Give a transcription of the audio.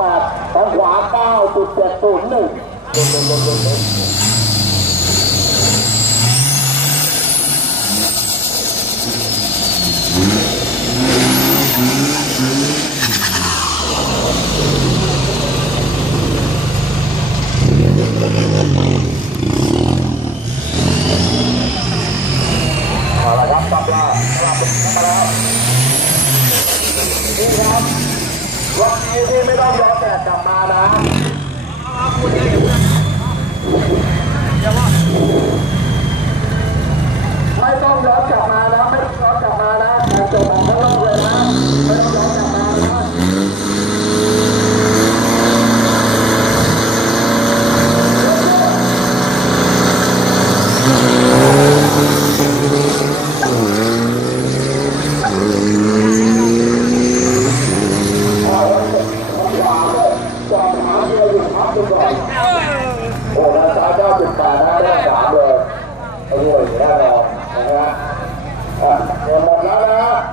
8ทางขวา 9.701เอาละครับตับลาตับมาแล้วนี่ครับ วันนี้ที่ไม่ต้องย้อนแสกกลับมานะ